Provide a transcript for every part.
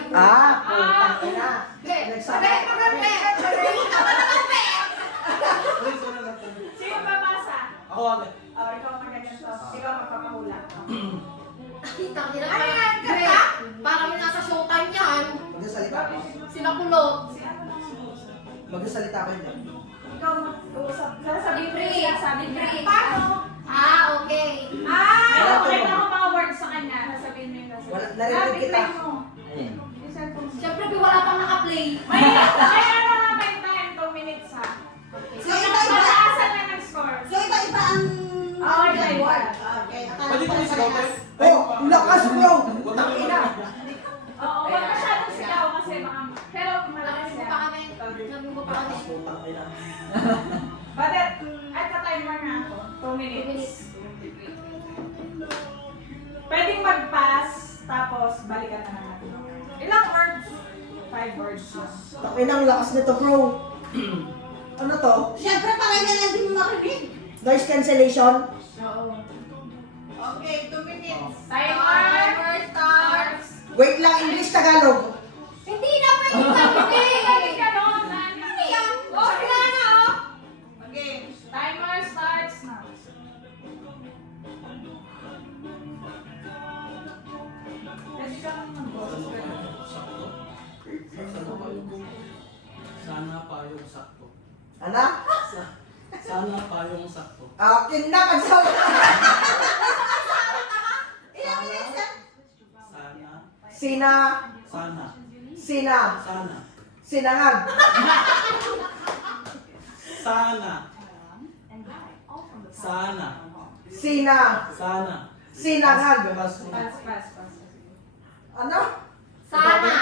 Putang ina. Nagsabi. Sino babasa? Ako agad. Ikaw magaganto. Ikaw magpapahula. Parang nasa showtime yan. Magsasalita ko. Sila kulot. Magsasalita ko yun. Ikaw mag-uusap. Sasabihin Libre. siya, sabi niya. Libre. Paano? Okay. Wala to. Pakita ko mga words sa kanya. Sasabihin mo yung Wala, narinig kita. I-play mo. Yung cellphone mo. Siyempre, wala pang naka-play. May ano nga may time, 2 minutes ha. So, iba-iba. Mataasan na ng-score. So, iba-iba ang... Oo, iba-iba. Okay, akala Pwede ko ko isigaw parehas. tayo? Oh, lakas bro! Putang ina. Oo, wag masyadong sigaw kasi baka... Pero malakas Sabi mo yan. pa kami. Sabi mo pa kami. Putang ina. But at the timer nga ako. 2 minutes. Pwedeng mag-pass, tapos balikan na natin. Ilang words? 5 words lang. Putang ina, ang lakas nito bro. Ano to? Siyempre, parang yan lang din mo marinig. Noise cancellation? Oo. Okay, 2 minutes. Timer starts! Wait lang, English, Tagalog. Hindi na pwede sabi. Bakit ganon? Ano yan? Wala na oh. Okay. Timer starts now. Pwede ka lang mag-boses. Sakto. Sana pa yung sakto. Ano? Sana pa yung sakto. Akin na, pagsawa. Ilang minutes na? Sana. Sina, Sana. sina, Sana. sinangag. Sana. Sana. Sina, Sana. sinangag. Pass. Ano? Sana.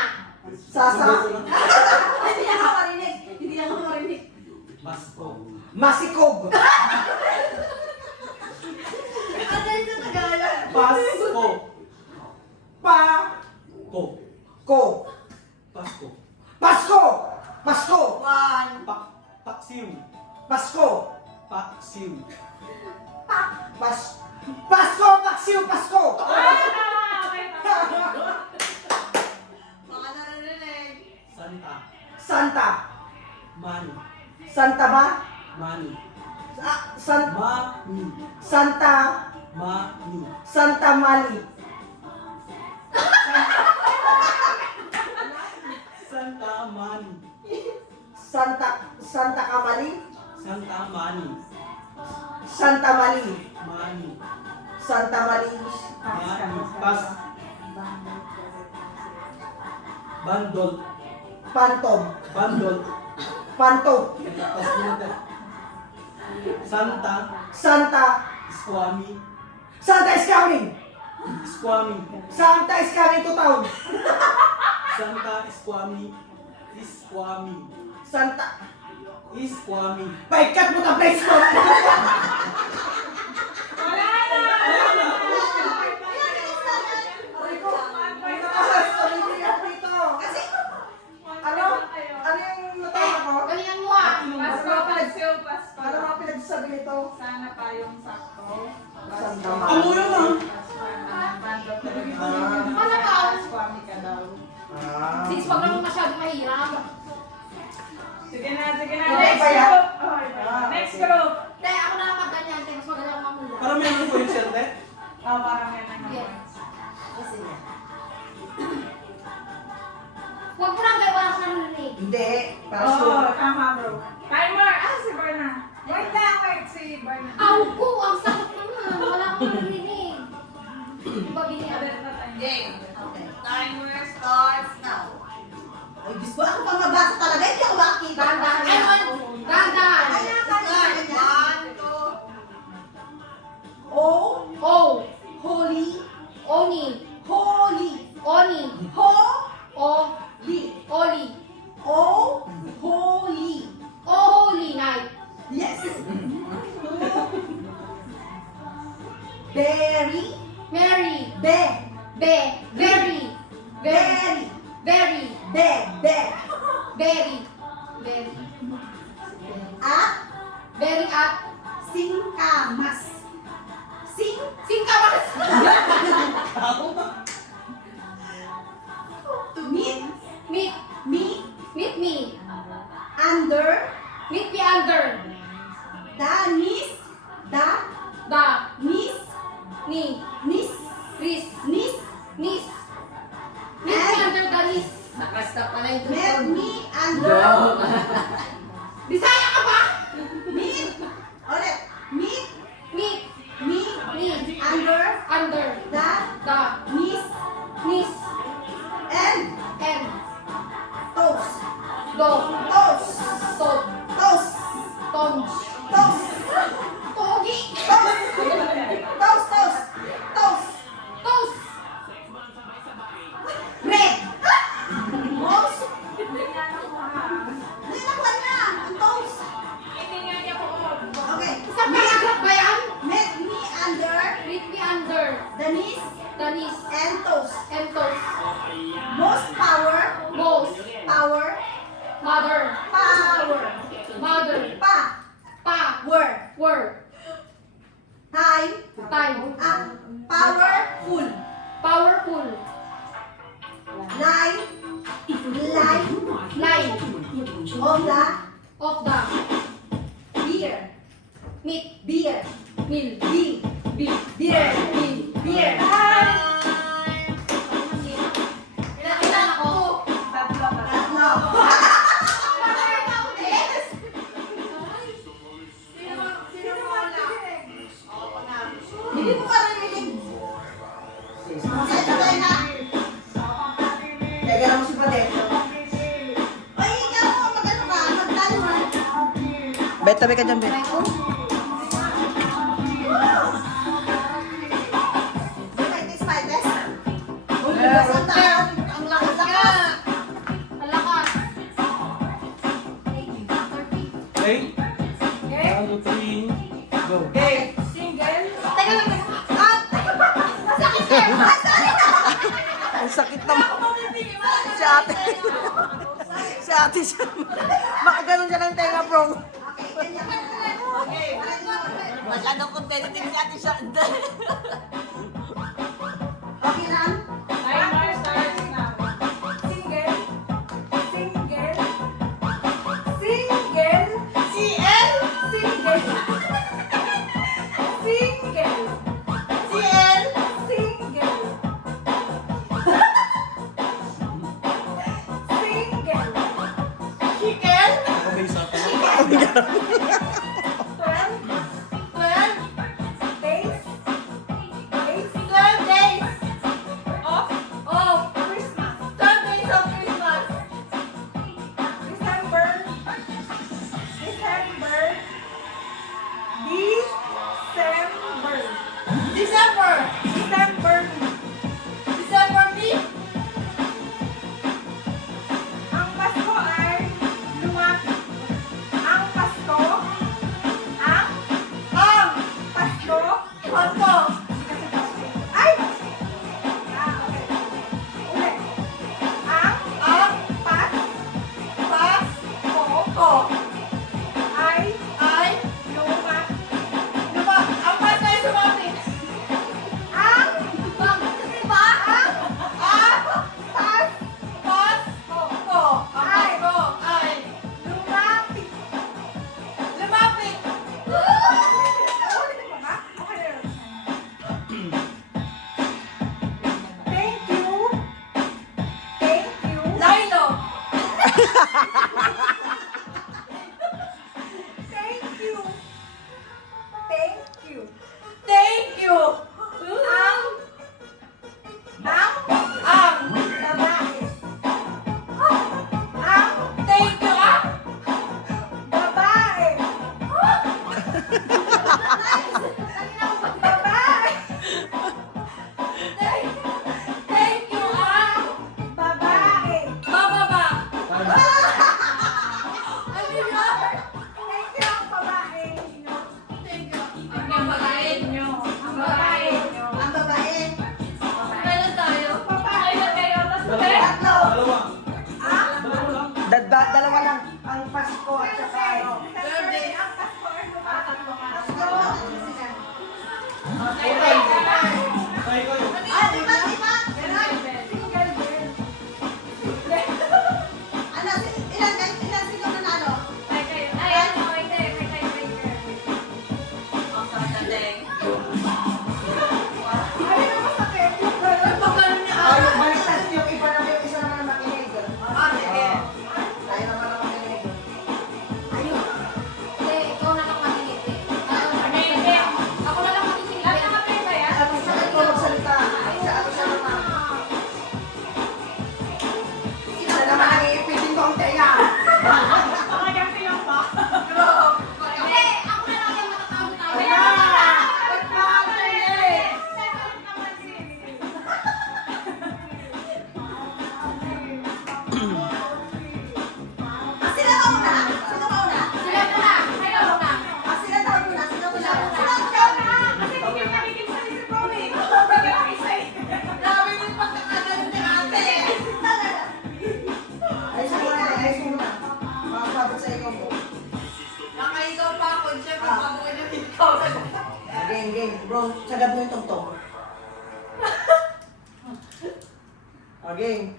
Sasa, Hindi ako marinig. Hindi ako marinig. Pasko. masikog. Ano yun sa Tagalog? Pasko. Pa, Ko. ko. Pasko. Pasko, Pasko, One. Paksiw. Pasko. Paksiw. Pasko, Paksiw, Pasko. Mga naririnig. Santa. Santa. Mani. Santa ba? Mani. Mani. Santa. Mani. Santa Mali. Santa Mani. Santa Kamali. Santa Mani. Santa Mali. Mani. Santa Mali. Mani. Pas. Bandol. Pantom. Bandol. Pantom. Pas minute. Santa. Santa. Squami. Santa is coming. Squami. Santa is coming to town. Santa Squami. Squami. Santa. Squami. Paikat mo ta place ko. Wala na! Aray ko. Taas. Aray ko dito. Kasi, Ano? Ano yung natawa ko? Galingan mo ah. Ano mga pinagsasabi nito? Sana pa yung sakto. Santa Ano Mali. yun ah? Swami ka daw. Sis, wag naman masyadong mahirap. Sige na. Ano Next ba yan? group. Next group. Hindi, ako na lang magganyan. Mas magaling ako mahula. Para meron po yung serte? Parang yan ang Yes. kasi niya. Huwag mo lang gawa ka narinig. Hindi. Para Oo, sure. tama bro. Timer! Si Berna. Wait, si Berna. Aw ko, ang sakit naman. Wala akong narinig. Di ba biniyari? Game. Okay. Timer starts now. Ay, Diyos ko, ako pang mabasa talaga. Hindi ako makakita. Dahan-dahan. Dahan-dahan. Ayan, ganyan. One, two. O, Oh. holy, Oni. holy, Oni. ho, O. li, Oli. o, holy. Oh, holy night. Yes. Very, Mary. be, Very. very, Very. be, Very. Very. at, Very at. singkamas. Singkamas. Met me under. Bisaya ka ba? Meet. Ulit. Meet Meet. me Me. under Under. the The. knees Knees. and And. toes. Do. Toes. Tot. Toes. Tongs. Toes. Pogi. Toes. Toes. Toes. Toes. Toes. Red. Most. Hindi Nilakwan na. Ang toes. nga niya po. Okay. Sa paragraph ba yan? Met me under Read me under. the knees The knees. and toes. And toes. Most power. Most. Power. Mother. Power. Mother. Pa. Pa. Word. Word. Time. Time. Powerful. Powerful. Line. Line. Line. Of the Of the. beer. Meat. Beer. Meal. Beer. Beef. Beer. Beef. Beer. Ilan ako? Tatlo. Tatlo. Hindi mo marinig. Sige, sabay na. Teka lang si Padeto. Ay, ikaw, magano ka? Magtaluhan. Bet, tabi ka dyan, Bet. Fighting spiders. Uy, bigas ang taon. Ang lakas-lakas. Alakas. Okay? Okay? 1, 2, 3, go. Okay. Single. Teka lang. Masakit eh. Ang sakit naman. Si ate. Si ate siya. Makaganon siya ng tenga, bro. Okay, ganyan. Okay. Masyadong competitive si ate siya. Okay lang? Timer starts now. Single. Single. Single. CL. Single. Single. CL. Single. Single. Chicken. Ako may isa pa lang. 12 days. Days 12 days of of Christmas. 12 days of Christmas. December. December. December. December. December. December B. Ang Pasko ay lumapit. Ang Pasko. Ang Pasko. Pasko. Kasi Pasko. Ay! Okay. Ulit. Ang Pasko Pasko. ay Ay. lumapit. Ang Pasko ay sumapit. Ang Kasi ba? Ang Pasko. Ang Pasko ay lumapit. lumapit. Ulitin mo ba? Okay na yun. Thank you. Thank you. Lilo. Thank you. Thank you. Thank you. Ang babae. Ang Thank you. babae. Babae. Thank you. Babae. Bababa. Thank you ang babae. Thank you. Ang babae nyo. Ang babae nyo. Ang babae. Kailan tayo? Babae na kayo. Tapos ulit. Tatlo. Dalawa. Ah? Dalawa lang. Dalawa lang. Ang Pasko at saka ano. December. Ang Pasko ay lumapit. Okay. Tayo kayo. Ah, diba? Single girl. Ano, ilan sino nanalo? Ay, kayo. Ay, ano? Hindi. May Ang sakadeng. Ay, ano masakit? Yung girl. Ang pagkaroon niya. Ay, baliktad yung iba naman yung isa naman ang makinig. Ah, sige. game. Bro, sagad mo yung tungtong. Okay.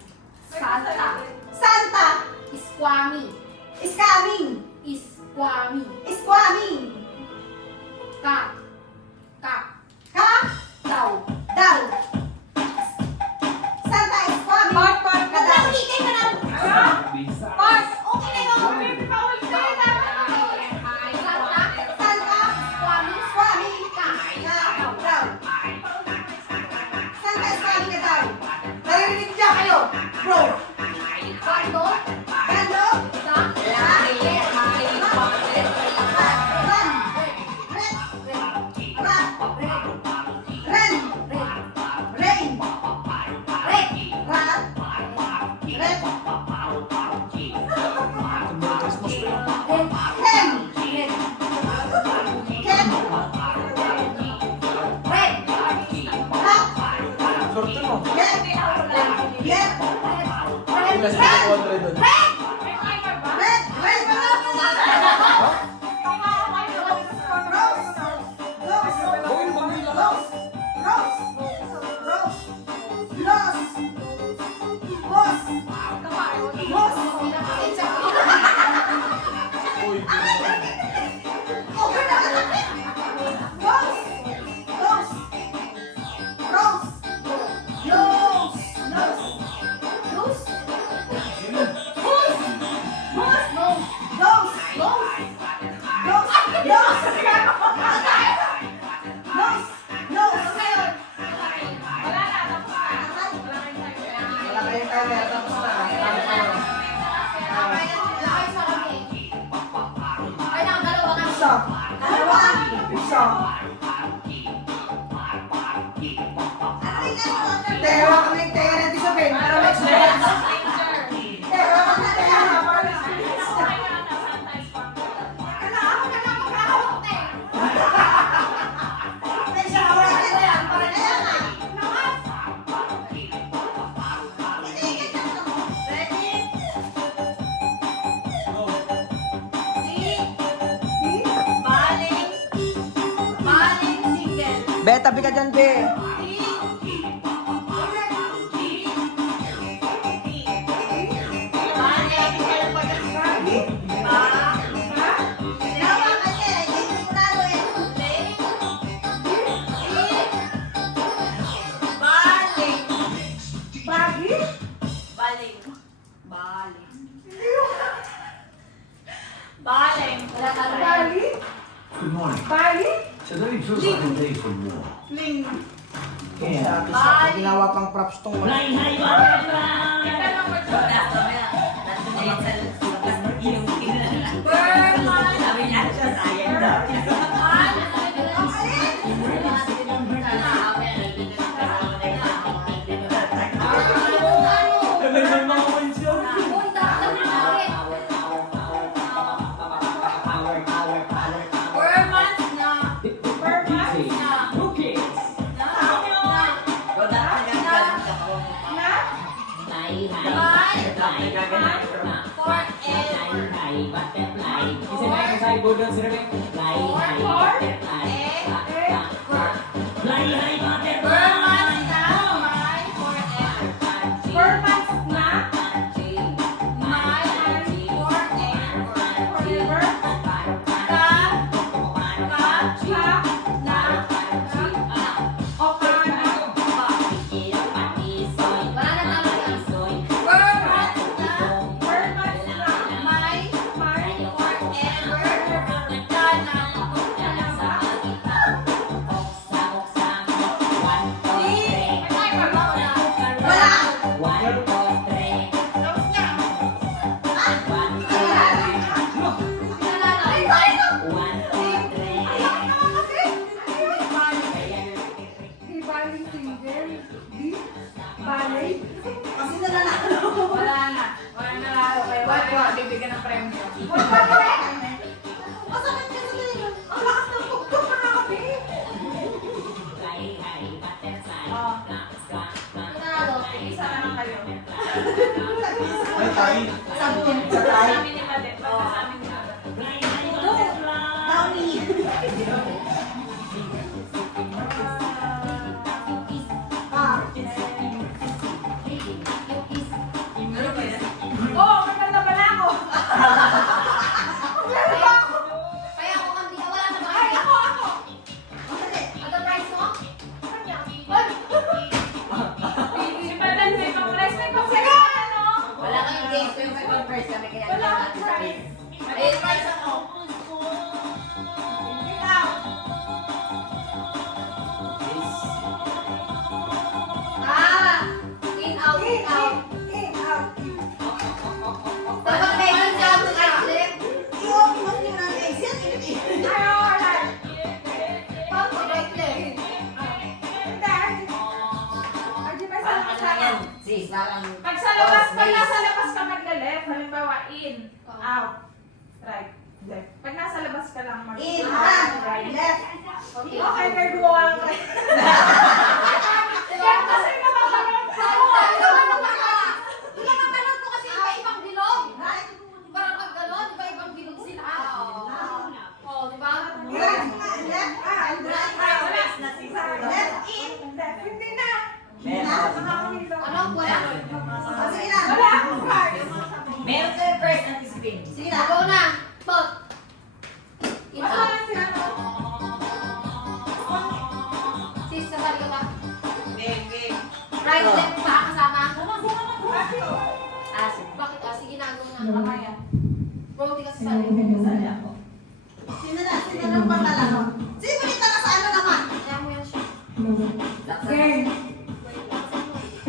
Santa. Santa Iskwami. is coming. Iskwami. Is coming. Ka. Ka? Daw. Daw. Santa is coming. Part. Kadaw. Ulitin mo na. Part. Okay na yun. Bawal ka na. Santa. Santa Iskwami. is coming. Ka. Ka. Daw. Santa is coming ka daw. Naririnig niya kayo. Bro. Bando. Gando. Da. Sorte mo. Red. Ilas na yung kontra doon. Gawin mo nila. Uy, Wala kayong timer. Tapos na. Tapos na. Isa. Isa. Tewa kami yung tenga natin sa pen. Para may experience. Tewa kami yung tenga. Para may experience. go. Be, tabi ka dyan, be. Good morning. Bali? So let me choose like a day for more. Ling. Sa atin siya. Ginawa pang props tong mga. May mga points yun. Kasi nananalo. Wala na. Wala na lalo. Kaya wala bibigyan ng premyo. Masakit ka sa ganyan. Ang lakas ng pugtog na nakabi. Isa na lang kayo. Ay, tayo. Sa tayo. Sa amin ni Pade. Sa amin ni Pade. Downy. Pag nasa labas ka magle-left, halimbawa in, out, right, left. Pag nasa labas ka lang In, mag-out, out, right. left. Okay, may gumawa ka. Kaya kasi nakakaroon ko. Pinapanood ko kasi iba-ibang bilog. Para pag gano'n, iba-ibang bilog sila. Oo, di ba? Left, left, and right. Left, in. Left, hindi na. Left. Ano? Wala? Sige na. Wala akong card. Meron tayo first at spin. Sige na. Go na. Pot. In Basta out. lang sila, no? Sis, sabali ka ba? Game, game. Right, left pa kasama. Ah, sige. Bakit? Sige na, go na. Mamaya. Bro, di ka sasali. Sino na? Sino na pangalawa? Sino ulit na sa ano naman? Kaya mo yan siya. Game.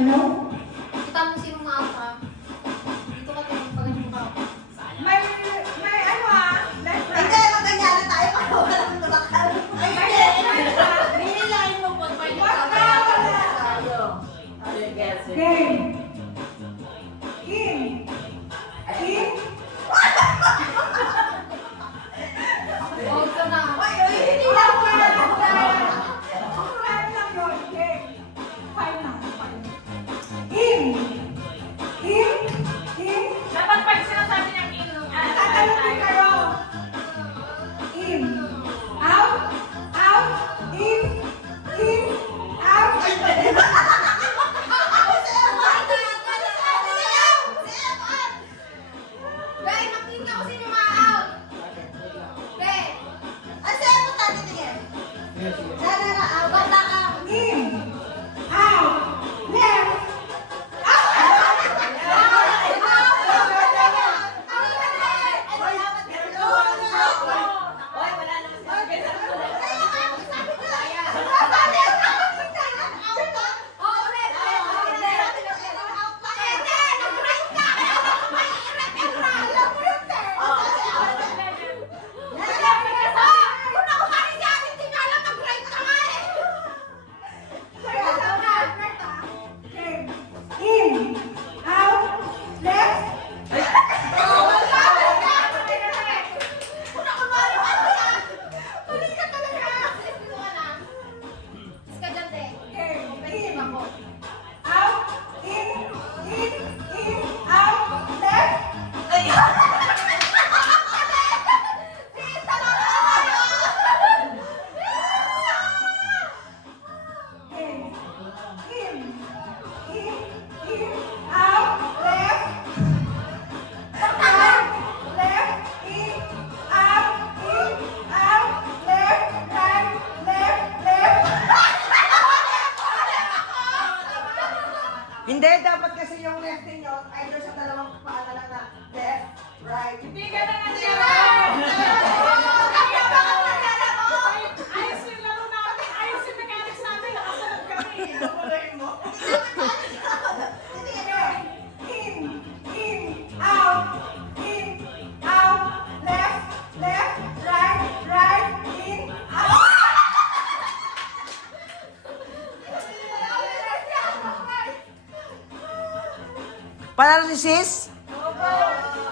Hello? Kita mo sino mga out ha? Dito ka tayo pag ganyan ka. May ano ah, left, Hindi, right. magganyan na tayo para wala nang tulakal. Ay, May hindi. left, right ah. Nililain mo po. Wag na, wala. Tayo. Sige. Game. In. In. Huwag ka na. Ay, ay, hindi Wala na. ko na lang. Five lang yun. Game. Five lang. Five. In. In. In. Dapat pag sinasabi niyang in, tatanungin kayo. In. Out. Out. In. In. Out. Be, nakinig ako sino mga out. Be, bata ka. In. Out. Left. Oy, wala naman sa akin. Oh, ulit, ulit, ulit. Pwede, nag-right ka. Kaya ako may i-repeat na. Kung ako pa rin si ate, hindi niya alam nag-right ka nga eh. Okay. In. Out. Left. Kung ako mali ka na. Mali ka talaga. Dito ka na. Is ka dyan, te. Okay. In. Ako. Out. In. In. In. Out. Left. Okay. In. In. In. Out. Left. Out. Left. In. Out. In. Out. Left. Right. Left. Left. Hindi, dapat kasi yung left nyo, either sa dalawang paa na lang na left, right. Hindi ka na nangyari! Ayos yung laro natin! Ayos yung mechanics natin! Nakasunod kami! In, out, left, left, right, right, in, out. Panalo si sis?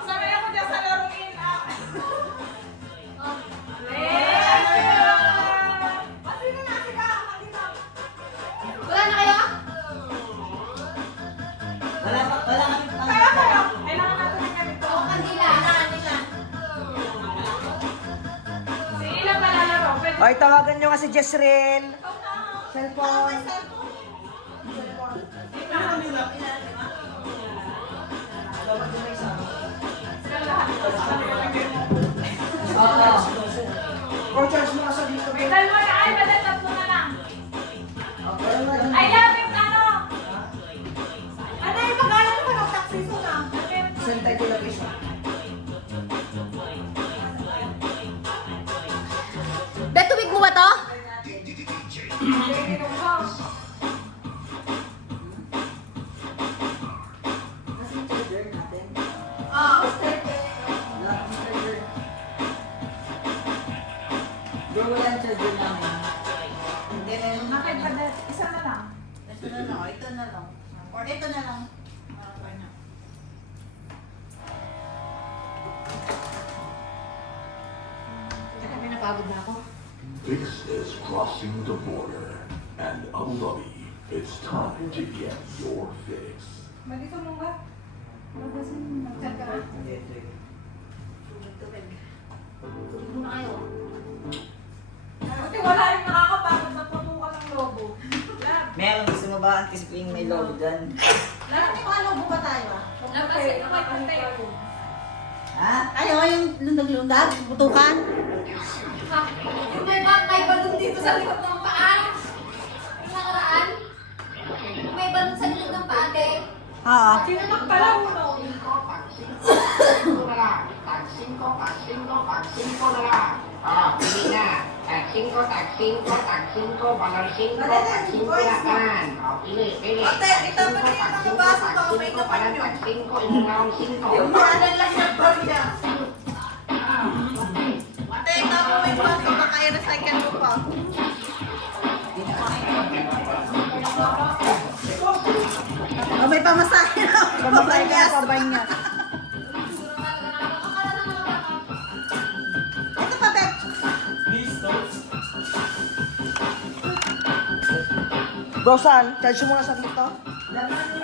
Sanay ako dyan sa larong in, out. Sino na sila? Wala na kayo? Wala kami pang... Kaya kayo, kailangan natin ng ganito. Oo, kandila. Si ilang nalalaro? Pwede. Ay, tawagan nyo nga si Jezreel. Cellphone. Sila lahat. Oo. O, charge mo kasi dito. May dalawa na. Ay, balik tatlo na lang. Ay, lapit ano? Ano yung pangalan ko ng taxi ko na? Send tayo lang isa. Be, tubig mo ba to? Bro, wala ang charger namin. Hindi, meron na Bakit ba isa na lang? Ito na lang. Ito na lang. Or ito na lang. crossing the border. And Abu Dhabi, it's time to get your fix. Mag-isa mo ba? Mag-chat ka. Muna kayo. Kasi wala yung nakakapagod na putukan ng lobo. Meron, gusto mo ba anticipate may logo dyan? Lahat yung mga lobo ba tayo ah? Kasi nakapagpantay ako. Ha? Ayaw yung lundag-lundag, butukan. Ha? Yung may balon dito sa likod ng paa. Yung nakaraan. Yung may balon sa likod ng paa, te. Ha? Sinanak pala uno. Pili na. Tag 5, tag 5, tag 5, balon 5, tag 5 lakan. Pili. Ate, ito pa rin yung mga baso pa, may kapan yun. Tag 5, inulawang 5. Yung mahalan lang yung barya. Ate, ito pa may baso, baka i-recycle mo pa. Oh, may pamasahe na. Pabanyas. Pabanyas. Ito pa, Bek. Please, don't. Bro, saan? Charge mo na sa dito? Laman